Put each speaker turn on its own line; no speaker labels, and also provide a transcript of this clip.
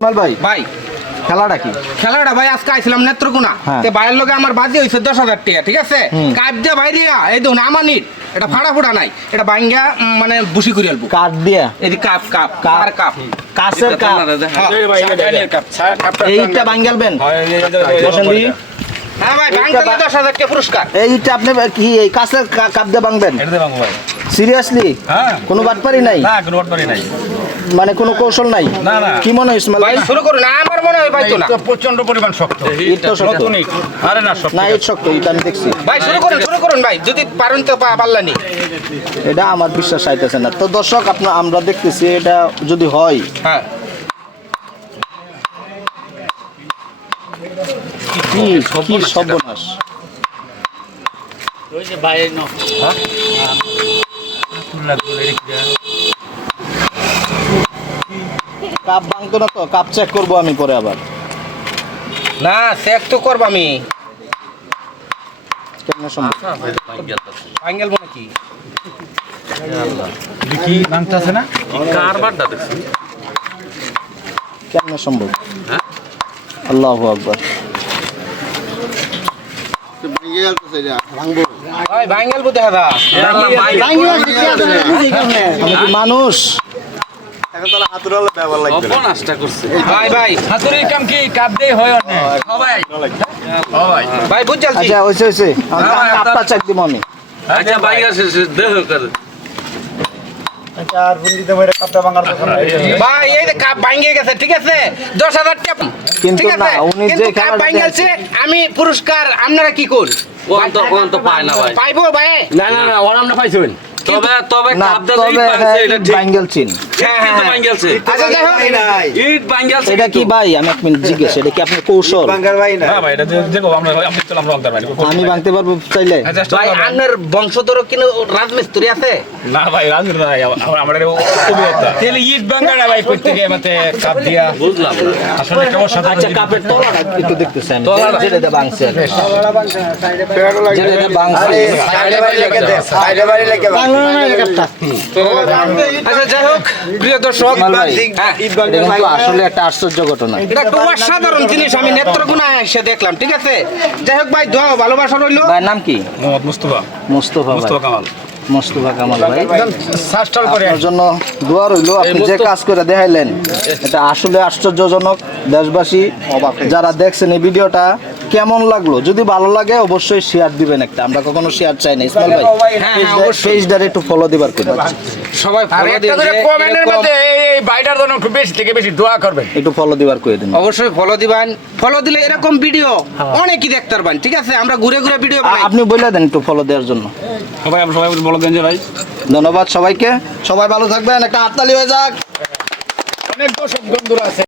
ইসমাইল ভাই
ভাই।
খেলাটা কি?
খেলাটা ভাই আজকে আইছিলাম নেত্রকোনা।
হ্যাঁ।
তে ভাইয়ের লগে আমার বাজি দশ হাজার টাকা ঠিক আছে? কাপ দিয়ে ভাই দিয়া এই দেখুন এটা ফাড়া ফুড়া নাই এটা বাঙ্গা মানে বুসি করে আলবো
কাঠ দিয়া?
এই কাপ কাপ
কাপ।
কাপ?
কাছের কাপ। এইটা বাঙ্গালবেন বসেন
হ্যাঁ ভাই বাঙ্গালে দশ হাজার টাকা পুরস্কার।
এইটা আপনি কি এই কাছের কা- কাপ দিয়ে
ভাই।
সিরিয়াসলি
হ্যাঁ।
কোনো বাটপারি নাই?
না কোনো বাটপারি নাই।
মানে কোনো কৌশল নাই?
না, না।
কি মনে হয় ইসমাইল
ভাই
ভাই
শুরু করুন আমার মনে হয় পাইতো না।
প্রচণ্ড পরিমাণ শক্ত।
ইট তো শক্ত।
নতুন আরে না শক্ত
না ইট। শক্ত এটা আমি দেখছি।
ভাই শুরু করুন শুরু করুন ভাই যদি পারেন তো পা- পারলানি
এটা আমার বিশ্বাস আইতেছে না। তো দর্শক আপনার আমরা দেখতেছি এটা যদি হয়
হ্যাঁ।
কি কি সর্বনাশ কাপ ভাঙতো না তো কাপ চেক করব আমি পরে আবার।
না চেক তো করব আমি।
কেমন সম্ভব?
বাঙ্গাল বলে কি?
দেখি নামটা আছে না?
কেমন সম্ভব? আল্লাহ আকবর।
ভাই বাঙ্গাল বুঝে ভাই ভাই
হাতুড়ির কাম কি? কাপ হয় অনেক
ভাই।
আচ্ছা কাপটা চেক দিব আমি।
আচ্ছা আসে দেহ করে।
আমি পুরস্কার আপনারা কি
ভাই।
পাইবো ভাই?
না না না ওরা আমরা পাইছেন তবে তবে পাইছে এটা ঠিক।
বাঙ্গেল চিন।
হ্যাঁ, হ্যাঁ।
ভাঙ্গেলছে
আচ্ছা যাই
ইট ভাঙ্গেলছে
এটা কি ভাই? আমি এক মিনিট জিজ্ঞেস এটা কি আপনার কৌশল?
হ্যাঁ ভাই এটা যে যে আমরা আপনি চল আমরা ভাই
আমি ভাঙতে পারব চাইলে।
হ্যাঁ,
ভাই আপনার বংশধর কিন্তু রাজমিস্ত্রি আছে?
না ভাই রাজুর ভাই আমাদের অভিজ্ঞতা। তাহলে ইট বাঙ্গাটা ভাই প্রত্যেকে মতে কাপ দিয়া।
বুঝলাম।
আসলে কেমন সাদা
আচ্ছা কাপের তলাটা একটু দেখতেছি আমি।
তলাটা?
যেটা দিয়ে ভাঙছে আর কি। যেটা দিয়ে ভাঙছে ভাঙলো না এই কাপটা?
আচ্ছা যাই হোক প্রিয় দর্শক
ইকবাল ভাই,
হ্যাঁ,
এটা কিন্তু আসলে একটা আশ্চর্য ঘটনা।
এটা একটা অসাধারণ জিনিস আমি এসে দেখলাম ঠিক আছে? যাই হোক ভাই দোয়া ভালোবাসা রইল।
নাম কি?
মোহাম্মদ মুস্তফা।
মোস্তফা
মুস্তফা কামাল।
মোস্তফা কামাল ভাই। আপনার জন্য দোয়া রইল আপনি যে কাজ করে দেখাইলেন এটা আসলে আশ্চর্যজনক। দেশবাসী যারা দেখছেন এই ভিডিওটা কেমন লাগল? যদি ভালো লাগে অবশ্যই শেয়ার দিবেন একটা। আমরা কখনো শেয়ার চাই না ইসমাইল ভাই।
হ্যাঁ, হ্যাঁ, অবশ্যই।
একটু ফলো দিবার করে।
সবাই দিন
কমেন্টের মধ্যে এই এই বাইটার জন্য একটু বেশি থেকে বেশি দোয়া করবেন।
একটু ফলো দিবার করে দিন।
অবশ্যই ফলো দিবেন। ফলো দিলে এরকম ভিডিও অনেকই দেখতে পারবেন ঠিক আছে? আমরা ঘুরে ঘুরে ভিডিও বানাই।
আপনি বলে দেন একটু ফলো দেওয়ার জন্য।
সবাই সবাই বলো যে ভাই।
ধন্যবাদ সবাইকে। সবাই ভালো থাকবেন। একটা হাততালি হয়ে যাক।
অনেক দর্শক বন্ধুরা আছে।